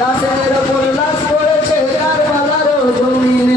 লাশের উপর লাশ পড়েছে কারবালার জমিনে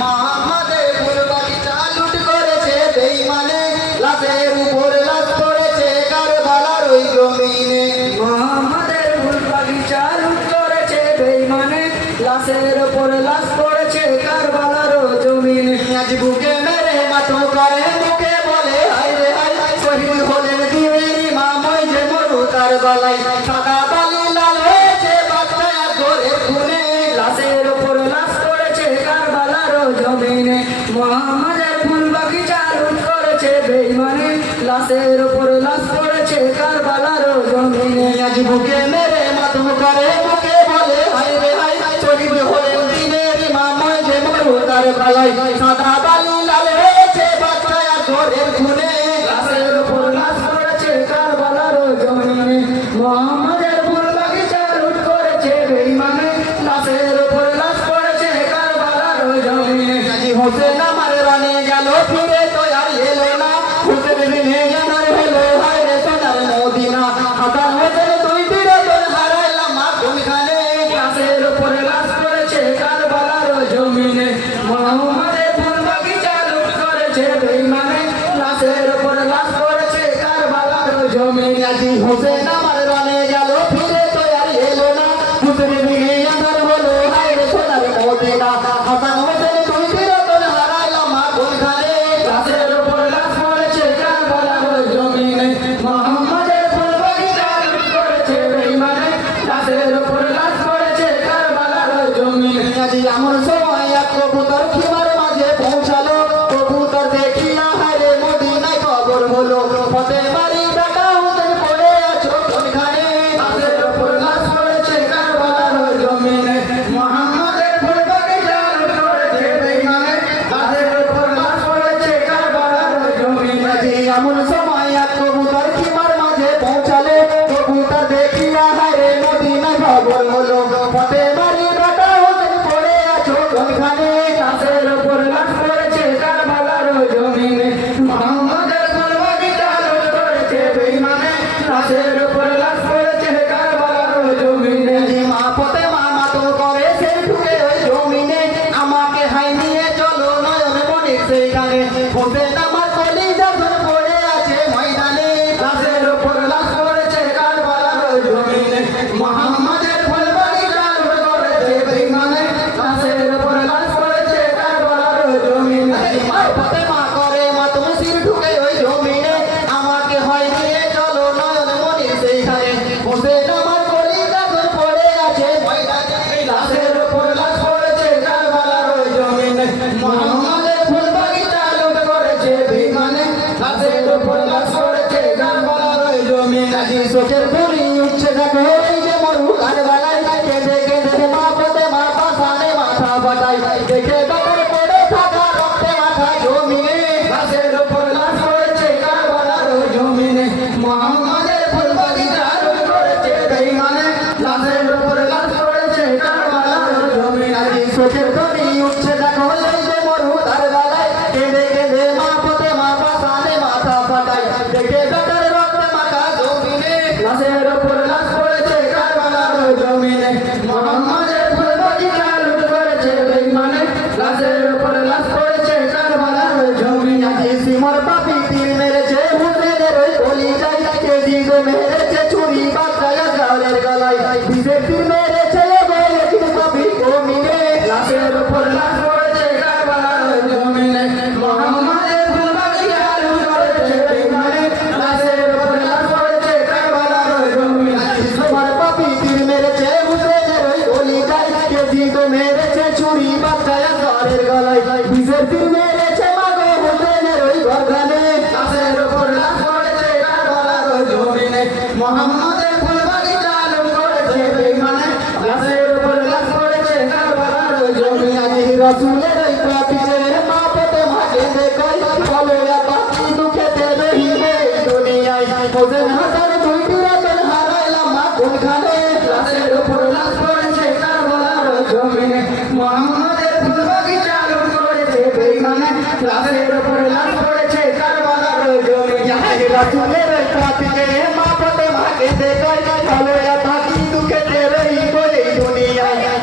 মোহাম্মদের ফুল বাগিচা লুট করেছে বেঈমানে লাশের উপর লাশ পড়েছে কারবালার জমিনে মোহাম্মদের ফুল বাগিচা লুট করেছে বেঈমানে লাশের উপর লাশ পড়েছে কারবালার জমিনে আজ বুকে মেরে মাথা করে মুখে বলে হায় রে হায় শহীদ হলেন বীর ইমাম ওই যে মরু কারবালায় সাদা বালি লাল হয়েছে বাচ্চা ঘরে খুনে লাশের উপর লাশ পড়েছে কারবালার জমিনে মোহাম্মদের ফুল বাগিচা লুট করেছে বেঈমানে লাশের উপর লাশ পড়েছে কারবালার জমিনে আজ বুকে মেরে মাথা করে মুখে বলে হায় রে হায় শহীদ হলেন বীর ইমাম ওই যে মরু কারবালায় সাদা বালি লাল হয়েছে বাচ্চা ঘরে খুনে লাশের উপর লাশ পড়েছে কারবালার জমিনে মোহাম্মদের ফুল বাগিচা লুট করেছে বেঈমানে লাশের উপর লাশ পড়েছে কারবালার জমিনে আজি হোসেন আমার রানে গেল ফিরে তো আর এলো না হোসেন বিনে জানার হলো হায় রে সোনার মদিনা হাসান হোসেন তুই ফিরে তোর হারাইলাম মা কোনখানে লাশের উপর লাশ পড়েছে কারবালার জমিনে মোহাম্মদের ফুল বাগিচা লুট করেছে বেঈমানে লাশের উপর লাশ পড়েছে কারবালার জমিনে আজি হোসেন আমার রানে গেল ফিরে তো আর এলো না হোসেন বিনে জানার হলো হায় রে সোনার মদিনা হাসান হোসেন তুই ফিরে তোর হারাইলাম মা কোনখানে লাশের উপর লাশ পড়েছে কারবালার জমিনে মোহাম্মদের ফুল বাগিচা লুট করেছে বেঈমানে লাশের উপর লাশ পড়েছে কারবালার জমিনে আজি এমন সময় এক কবুতর খিমার মাঝে পৌঁছালো কবুতর দেখিয়া হায় রে মদিনায় খবর হলো পথে বাড়ি বেটা হোসেন পড়ে আছো কোনখানে লাশের উপর লাশ পড়েছে কারবালার জমিনে মোহাম্মদের ফুল বাগিচা লুট করেছে বেঈমানে লাশের উপর লাশ পড়েছে কারবালার জমিনে আজি এমন সময় এক কবুতর খিমার মাঝে পৌঁছালো কবুতর দেখিয়া হায় রে মদিনায় খবর হলো পথে বাড়ি বেটা হোসেন পড়ে আছো কোনখানে লাশের উপর লাশ পড়েছে কারবালার জমিনে মোহাম্মদের ফুল বাগিচা লুট করেছে বেঈমানে লাশের উপর লাশ পড়েছে কারবালার জমিনে মা পথে মা মাতো করে সে ঢুকে ওই জমিনে আমাকে হাই নিয়ে চলো নয়ন মনে সেইখানে হোসেন আমার কলিজা ধরে পড়ে আছে ময়দানে লাশের উপর লাশ পড়েছে কারবালার জমিনে মোহাম্মদের ফুল বাগিচা লুট করেছে বেঈমানে লাশের উপর লাশ পড়েছে কারবালার জমিনে মা পথে মা করে মা তুমি সির ঢুকে ওই জমিনে আমাকে হয় নিয়ে চলো নয়ন মনে সেইখানে হোসেন আমার কলিজা ধরে পড়ে আছে ময়দানে লাশের উপর লাশ পড়েছে কারবালার জমিনে মোহাম্মদের ফুল বাগিচা লুট করেছে বেঈমানে লাশের উপর লাশ পড়েছে কারবালার জমিনে আজি চোখের পরি উঠছে দেখো এই যে মরু কারবালায় কেঁদে কেঁদে মা পথে মা পাশানে মাথা বাটাই দেখে বেটার পড়ে থাকা রক্তে মাথা জমিনে লাশের উপর লাশ পড়েছে কারবালার জমিনে মোহাম্মদের ফুল বাগিচা লুট করেছে বেঈমানে লাশের উপর লাশ পড়েছে কারবালার জমিনে আজি চোখের পরি উঠছে দেখো এই যে মরু কারবালায় কেঁদে কেঁদে মা পথে মা পাশানে মাথা বাটাই দেখে বেটার রক্তে মাথা জমিনে লাশের উপর লাশ পড়েছে কারবালার জমিনে মোহাম্মদের ফুল বাগিচা লুট করেছে বেঈমানে লাশের উপর লাশ পড়েছে কারবালার জমিনে আজি সিমর পাপি তীর মেরেছে হোসেনের ওই কলিজায় কে দিগো মেরেছে ছুরি বাচ্চা জালের গলায় বিজে তীর মেরেছে বলে কিন্তু পাপি কমিনে লাশের উপর লাশ পড়েছে কারবালার জমিনে মোহাম্মদের ফুল বাগিচা লুট করেছে বেঈমানে লাশের উপর লাশ পড়েছে কারবালার জমিনে সিমর পাপি তীর মেরেছে হোসেনের ওই কলিজায় কে দিগো মেরেছে ছুরি বাচ্চা জালের গলায় বিজে তীর মেরেছে মাগো হোসেনের ওই গর্দানে লাশের উপর লাশ পড়েছে কারবালার জমিনে মোহাম্মদের ফুল বাগিচা লুট করেছে বেঈমানে লাশের উপর লাশ পড়েছে কারবালার জমিনে আজি রাসূলের ওই পাপিতে মা পথে মাকে দেখাই বলো বাকি দুঃখেতে রহিবে দুনিয়ায় হোসেন হাসান দুই দুরাতন হারাইলাম মা কোনখানে লাশের উপর লাশ পড়েছে কারবালার জমিনে মোহাম্মদের ফুল বাগিচা লুট করেছে বেঈমানে লাশের উপর লাশ পড়েছে কারবালার জমিনে রাসূলের ওই পাপিতে মা পথে মাকে দেখাই বলো বাকি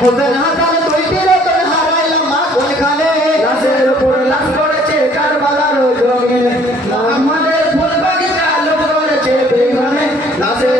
হোসেন হাসান দুইটি রতন হারাইলাম মা কোনখানে লাশের উপর লাশ পড়েছে কারবালার জমিনে মোহাম্মদের ফুল বাগিচা লুট করেছে বেঈমানে লাশের